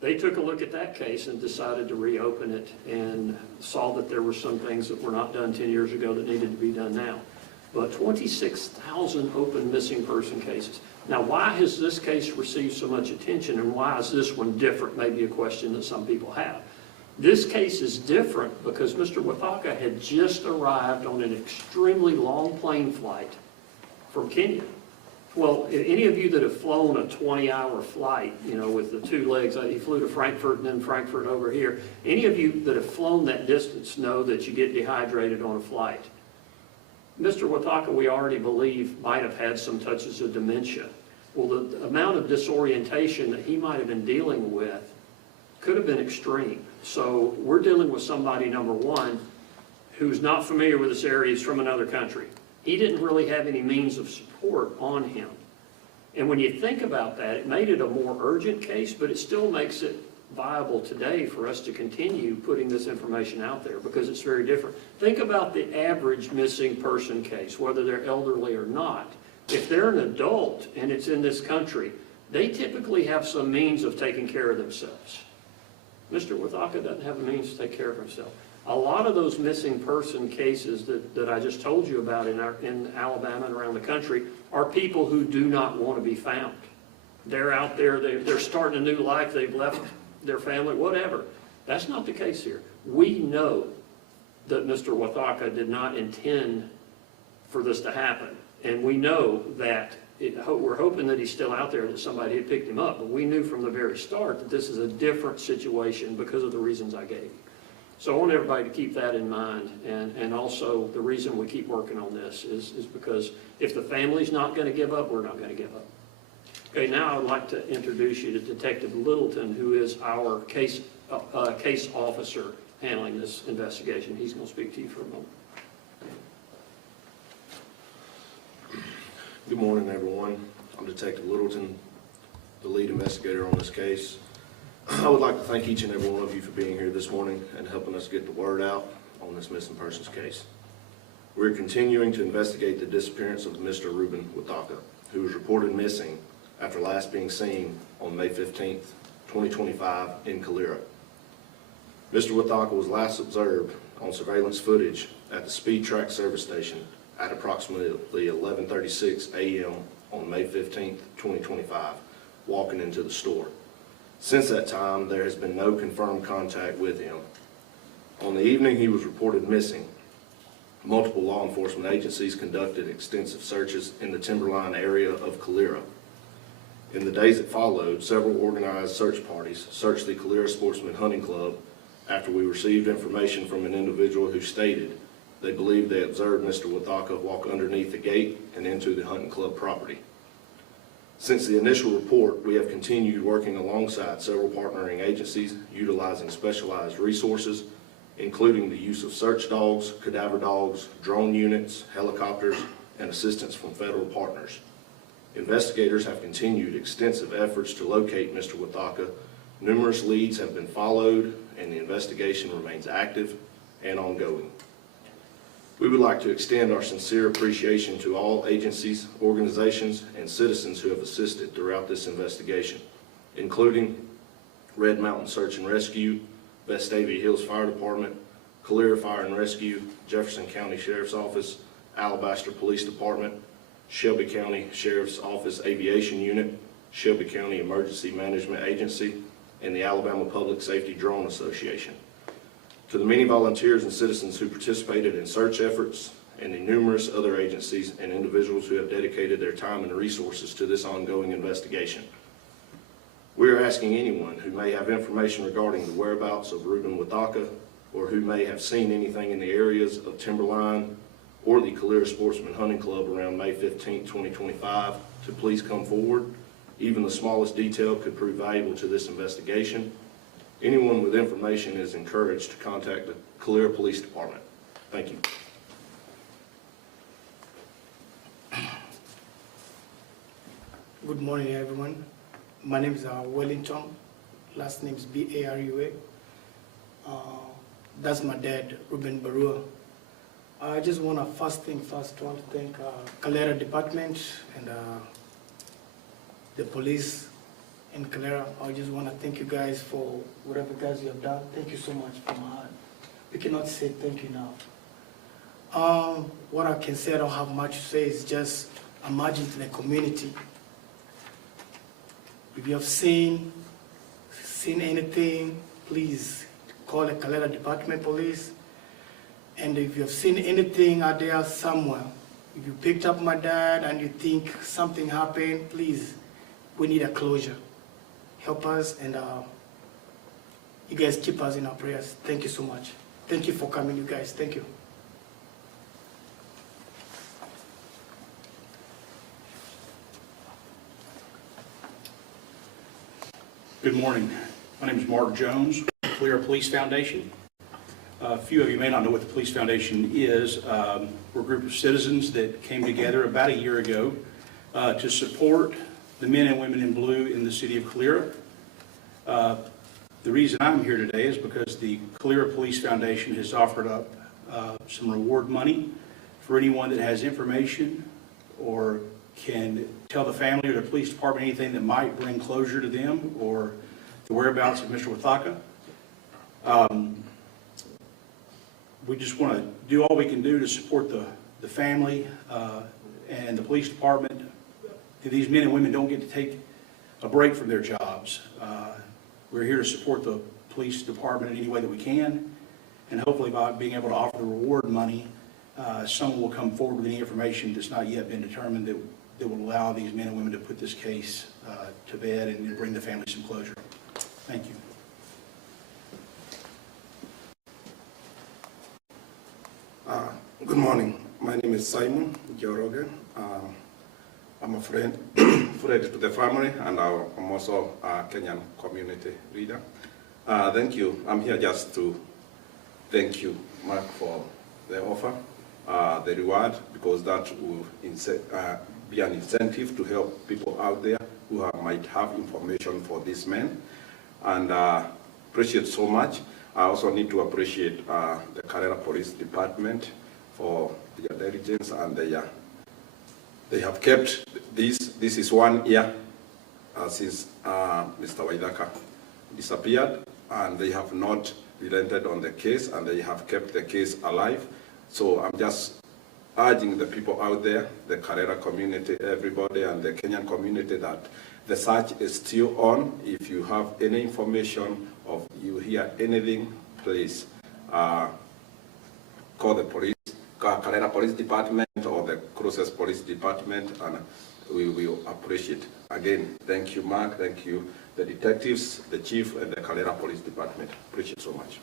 They took a look at that case and decided to reopen it and saw that there were some things that were not done 10 years ago that needed to be done now. But 26,000 open missing person cases. Now, why has this case received so much attention, and why is this one different? Maybe a question that some people have. This case is different because Mr. Wathaka had just arrived on an extremely long plane flight from Kenya. Well, any of you that have flown a 20-hour flight, you know, with the two legs, he flew to Frankfurt and then Frankfurt over here. Any of you that have flown that distance know that you get dehydrated on a flight. Mr. Wathaka, we already believe, might have had some touches of dementia. Well, the amount of disorientation that he might have been dealing with could have been extreme. So we're dealing with somebody, number one, who's not familiar with this area. He's from another country. He didn't really have any means of support on him. And when you think about that, it made it a more urgent case, but it still makes it viable today for us to continue putting this information out there because it's very different. Think about the average missing person case, whether they're elderly or not. If they're an adult and it's in this country, they typically have some means of taking care of themselves. Mr. Wathaka doesn't have a means to take care of himself. A lot of those missing person cases that I just told you about in Alabama and around the country are people who do not want to be found. They're out there, they're starting a new life, they've left their family, whatever. That's not the case here. We know that Mr. Wathaka did not intend for this to happen. And we know that, we're hoping that he's still out there, that somebody had picked him up. But we knew from the very start that this is a different situation because of the reasons I gave you. So I want everybody to keep that in mind. And also the reason we keep working on this is because if the family's not going to give up, we're not going to give up. Okay, now I'd like to introduce you to Detective Littleton, who is our case officer handling this investigation. He's going to speak to you for a moment. Good morning, everyone. I'm Detective Littleton, the lead investigator on this case. I would like to thank each and every one of you for being here this morning and helping us get the word out on this missing persons case. We're continuing to investigate the disappearance of Mr. Ruben Wathaka, who was reported missing after last being seen on May 15th, 2025 in Calera. Mr. Wathaka was last observed on surveillance footage at the Speed Track service station at approximately 11:36 a.m. on May 15th, 2025, walking into the store. Since that time, there has been no confirmed contact with him. On the evening he was reported missing, multiple law enforcement agencies conducted extensive searches in the Timberline area of Calera. In the days that followed, several organized search parties searched the Calera Sportsman Hunting Club after we received information from an individual who stated they believed they observed Mr. Wathaka walk underneath the gate and into the hunting club property. Since the initial report, we have continued working alongside several partnering agencies utilizing specialized resources, including the use of search dogs, cadaver dogs, drone units, helicopters, and assistance from federal partners. Investigators have continued extensive efforts to locate Mr. Wathaka. Numerous leads have been followed, and the investigation remains active and ongoing. We would like to extend our sincere appreciation to all agencies, organizations, and citizens who have assisted throughout this investigation, including Red Mountain Search and Rescue, Vestavia Hills Fire Department, Calera Fire and Rescue, Jefferson County Sheriff's Office, Alabaster Police Department, Shelby County Sheriff's Office Aviation Unit, Shelby County Emergency Management Agency, and the Alabama Public Safety Drone Association. To the many volunteers and citizens who participated in search efforts, and the numerous other agencies and individuals who have dedicated their time and resources to this ongoing investigation. We are asking anyone who may have information regarding the whereabouts of Ruben Wathaka, or who may have seen anything in the areas of Timberline or the Calera Sportsman Hunting Club around May 15, 2025, to please come forward. Even the smallest detail could prove valuable to this investigation. Anyone with information is encouraged to contact the Calera Police Department. Thank you. Good morning, everyone. My name is Wellington. Last name is B-A-R-U-A. That's my dad, Ruben Barua. I just want to want to thank Calera Department and the police in Calera. I just want to thank you guys for whatever guys you have done. Thank you so much from my heart. We cannot say thank you enough. What I can say, I don't have much to say, is just imagine to the community. If you have seen anything, please call the Calera Department Police. And if you have seen anything out there somewhere, if you picked up my dad and you think something happened, please, we need a closure. Help us, and you guys keep us in our prayers. Thank you so much. Thank you for coming, you guys. Thank you. Good morning. My name is Mark Jones, Calera Police Foundation. A few of you may not know what the Police Foundation is. We're a group of citizens that came together about a year ago to support the men and women in blue in the city of Calera. The reason I'm here today is because the Calera Police Foundation has offered up some reward money for anyone that has information or can tell the family or the police department anything that might bring closure to them or the whereabouts of Mr. Wathaka. We just want to do all we can do to support the family and the police department. These men and women don't get to take a break from their jobs. We're here to support the police department in any way that we can, and hopefully by being able to offer the reward money, someone will come forward with any information that's not yet been determined that will allow these men and women to put this case to bed and bring the family some closure. Thank you. Good morning. My name is Simon Joroge. I'm a friend to the family, and I'm also a Kenyan community leader. Thank you. I'm here just to thank you, Mark, for the offer, the reward, because that will be an incentive to help people out there who might have information for these men. And appreciate so much. I also need to appreciate the Calera Police Department for their diligence, and they have kept this. This is 1 year since Mr. Waithaka disappeared, and they have not relented on the case, and they have kept the case alive. So I'm just urging the people out there, the Calera community, everybody, and the Kenyan community, that the search is still on. If you have any information or you hear anything, please call the police, Calera Police Department or the closest police department, and we will appreciate. Again, thank you, Mark. Thank you, the detectives, the chief, and the Calera Police Department. Appreciate so much.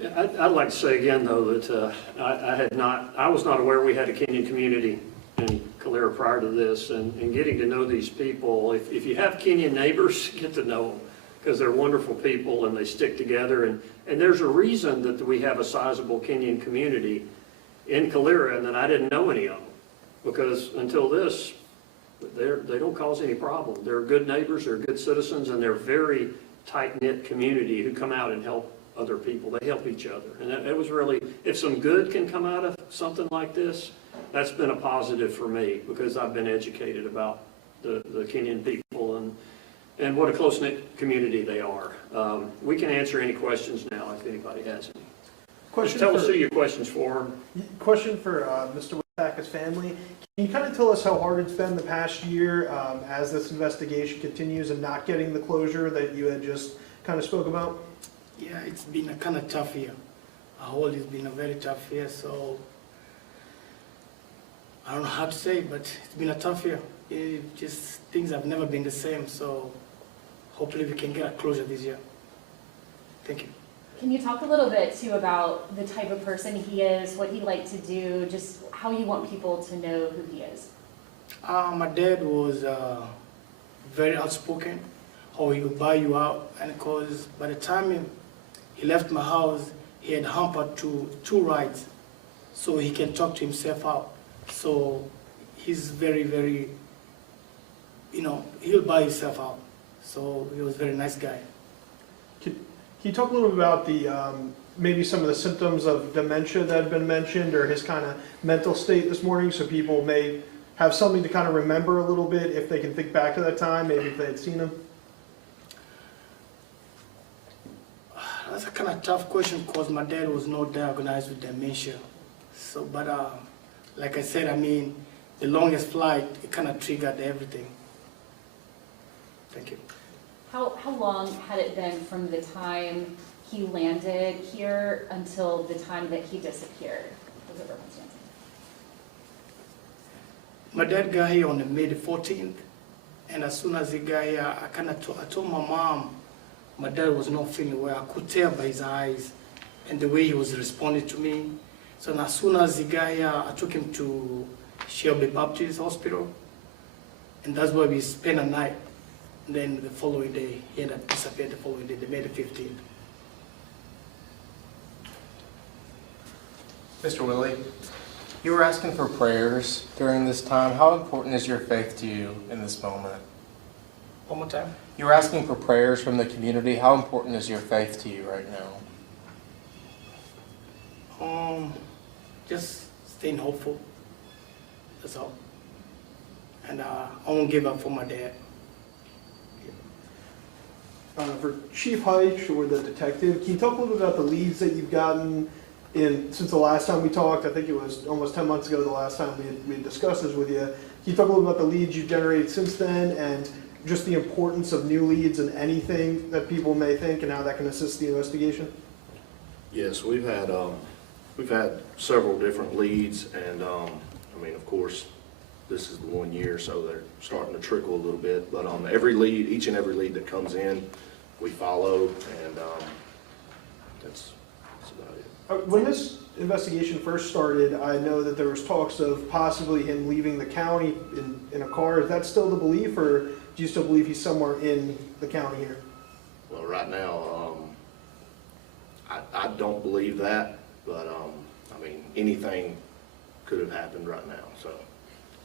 Yeah, I'd like to say again, though, that I was not aware we had a Kenyan community in Calera prior to this, and getting to know these people. If you have Kenyan neighbors, get to know them, because they're wonderful people and they stick together. And there's a reason that we have a sizable Kenyan community in Calera, and that I didn't know any of them, because until this, they don't cause any problem. They're good neighbors, they're good citizens, and they're very tight-knit community who come out and help other people. They help each other. And it was really, if some good can come out of something like this, that's been a positive for me, because I've been educated about the Kenyan people and what a close-knit community they are. We can answer any questions now if anybody has any. Tell us who your questions for. Question for Mr. Wathaka's family. Can you kind of tell us how hard it's been the past year as this investigation continues and not getting the closure that you had just kind of spoke about? Yeah, it's been a kind of tough year. It's been a very tough year, so I don't know how to say, but it's been a tough year. Just things have never been the same, so hopefully we can get a closure this year. Thank you. Can you talk a little bit too about the type of person he is, what he liked to do, just how you want people to know who he is? My dad was very outspoken, how he would buy you out, and because by the time he left my house, he had hampered two rides, so he can talk to himself out. So he's very, very, he'll buy himself out. So he was a very nice guy. Can you talk a little bit about the maybe some of the symptoms of dementia that have been mentioned, or his kind of mental state this morning, so people may have something to kind of remember a little bit if they can think back to that time, maybe if they had seen him? That's a kind of tough question because my dad was not diagnosed with dementia. So, but like I said, I mean, the longest flight, it kind of triggered everything. Thank you. How long had it been from the time he landed here until the time that he disappeared? Was it circumstances? My dad got here on the May the 14th, and as soon as he got here, I told my mom my dad was not feeling well. I could tell by his eyes and the way he was responding to me. So as soon as he got here, I took him to Shelby Baptist Hospital, and that's where we spent a night. And then the following day, he ended up disappeared the following day, the May the 15th. Mr. Willie, you were asking for prayers during this time. How important is your faith to you in this moment? One more time. You were asking for prayers from the community. How important is your faith to you right now? Just staying hopeful. That's all. And I won't give up for my dad. For Chief Heitch or the detective, can you talk a little bit about the leads that you've gotten since the last time we talked? I think it was almost 10 months ago the last time we had discussed this with you. Can you talk a little about the leads you've generated since then and just the importance of new leads and anything that people may think and how that can assist the investigation? Yes, we've had several different leads, and I mean, of course, this is the 1 year, so they're starting to trickle a little bit. But each and every lead that comes in, we follow, and that's about it. When this investigation first started, I know that there was talks of possibly him leaving the county in a car. Is that still the belief, or do you still believe he's somewhere in the county here? Well, right now, I don't believe that, but I mean, anything could have happened right now, so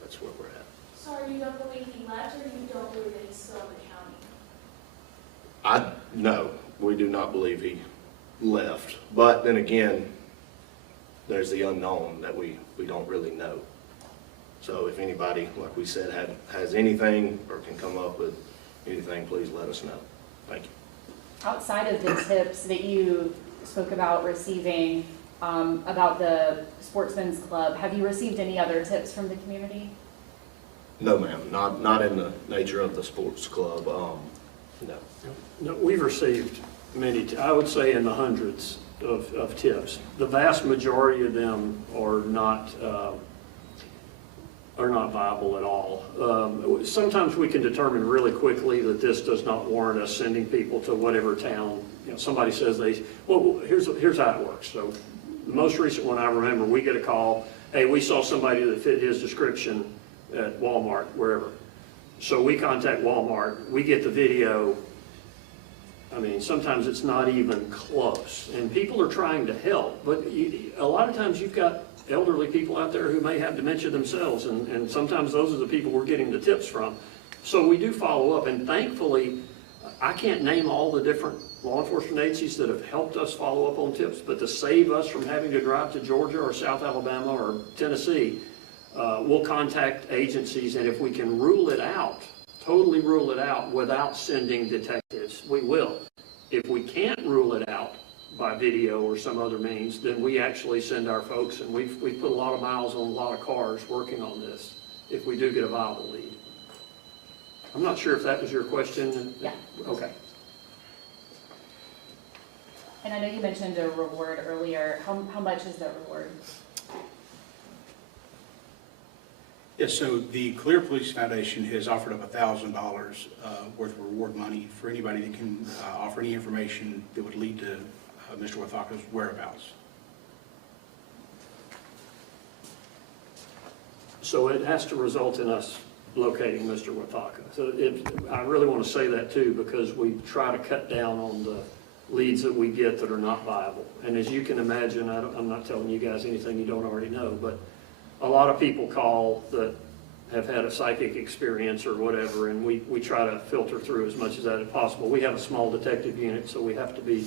that's where we're at. So you don't believe he left, or you don't believe that he's still in the county? No, we do not believe he left. But then again, there's the unknown that we don't really know. So if anybody, like we said, has anything or can come up with anything, please let us know. Thank you. Outside of the tips that you spoke about receiving about the Sportsman's Club, have you received any other tips from the community? No, ma'am, not in the nature of the sports club, no. No, we've received many, I would say in the hundreds of tips. The vast majority of them are not viable at all. Sometimes we can determine really quickly that this does not warrant us sending people to whatever town. You know, somebody says well, here's how it works. So the most recent one I remember, we get a call, hey, we saw somebody that fit his description at Walmart, wherever. So we contact Walmart, we get the video. I mean, sometimes it's not even close, and people are trying to help, but a lot of times you've got elderly people out there who may have dementia themselves, and sometimes those are the people we're getting the tips from. So we do follow up, and thankfully, I can't name all the different law enforcement agencies that have helped us follow up on tips, but to save us from having to drive to Georgia or South Alabama or Tennessee, we'll contact agencies, and if we can rule it out, totally rule it out without sending detectives, we will. If we can't rule it out by video or some other means, then we actually send our folks, and we've put a lot of miles on a lot of cars working on this if we do get a viable lead. I'm not sure if that was your question. Yeah. Okay. And I know you mentioned a reward earlier. How much is that reward? Yes, so the Calera Police Foundation has offered up $1,000 worth of reward money for anybody that can offer any information that would lead to Mr. Wathaka's whereabouts. So it has to result in us locating Mr. Wathaka. So I really want to say that too, because we try to cut down on the leads that we get that are not viable. And as you can imagine, I'm not telling you guys anything you don't already know, but a lot of people call that have had a psychic experience or whatever, and we try to filter through as much as that as possible. We have a small detective unit, so we have to be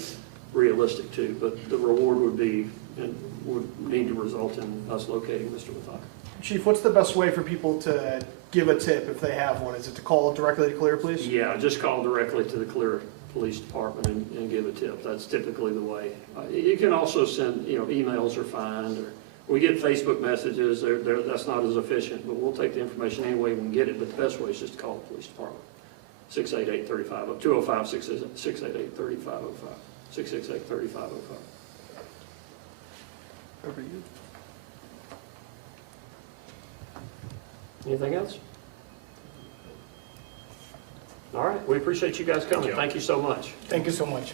realistic too, but the reward would need to result in us locating Mr. Wathaka. Chief, what's the best way for people to give a tip if they have one? Is it to call directly to Calera Police? Yeah, just call directly to the Calera Police Department and give a tip. That's typically the way. You can also send, emails are fine, or we get Facebook messages. That's not as efficient, but we'll take the information any way we can get it. But the best way is just to call the police department. 688-3505, 205-688-3505, 668-3505. Over to you. Anything else? All right, we appreciate you guys coming. Thank you so much. Thank you so much.